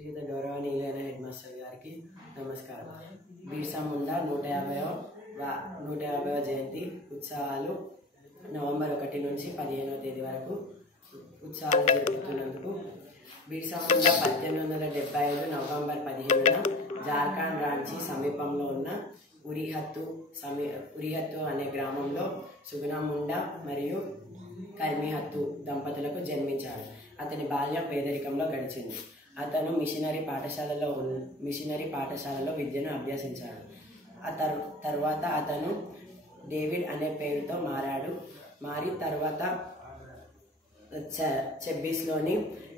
శ్రీయుత గౌరవనీయులైన head master గారికి నమస్కారం. బిర్సా ముండా 150వ జయంతి ఉత్సవాలు నవంబర్ 1 నుంచి 15వ తేదీ వరకు ఉత్సవాలు జరుపుతున్నందుకు బిర్సా ముండా 1875 నవంబర్ 15న జార్ఖండ్ రాంచీ సమీపంలో ఉన్న ఉరిహత్తు అనే గ్రామంలో సుగుణా ముండా మరియు కర్మిహత్తు దంపతులకు జన్మించాడు. అతని బాల్యం పేదరికంలో గడిచింది. అతను మిషనరీ పాఠశాలలో విద్యను అభ్యసించాడు. తర్వాత అతను డేవిడ్ అనే పేరుతో మారి తర్వాత చెబ్బీస్లోని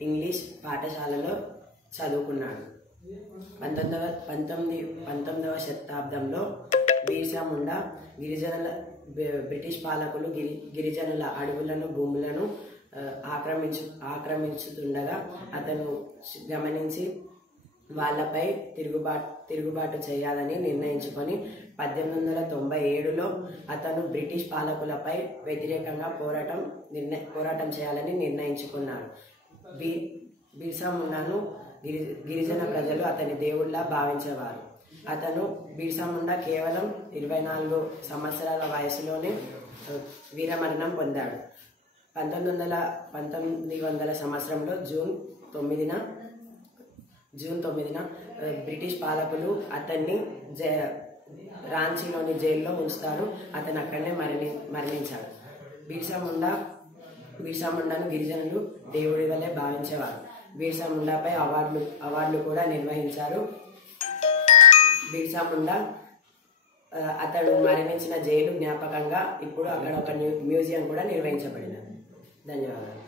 ఇంగ్లీష్ పాఠశాలలో చదువుకున్నాడు. 19వ శతాబ్దంలో బిర్సా ముండా బ్రిటిష్ పాలకులు గిరిజనుల అడవులను భూములను ఆక్రమించుతుండగా అతను గమనించి వాళ్ళపై తిరుగుబాటు చేయాలని నిర్ణయించుకొని 1897లో అతను బ్రిటిష్ పాలకులపై వ్యతిరేకంగా పోరాటం చేయాలని నిర్ణయించుకున్నాడు. బిర్సా ముండాను గిరిజన ప్రజలు అతని దేవుళ్ళ భావించేవారు. బిర్సా ముండా కేవలం 24 సంవత్సరాల వయసులోనే వీరమరణం పొందాడు. 1900 సంవత్సరంలో జూన్ 9న బ్రిటిష్ పాలకులు అతన్ని రాంచీలోని జైల్లో ఉంచుతారు. అతను అక్కడనే మరణించాడు. బిర్సా ముండాను గిరిజనులు దేవుడి వల్లే భావించేవారు. బిర్సా ముండాపై అవార్డులు కూడా నిర్వహించారు. బిర్సా ముండా అతడు మరణించిన జైలు జ్ఞాపకంగా ఇప్పుడు అక్కడ ఒక మ్యూజియం కూడా నిర్వహించబడినది. ధన్యవాదాలు.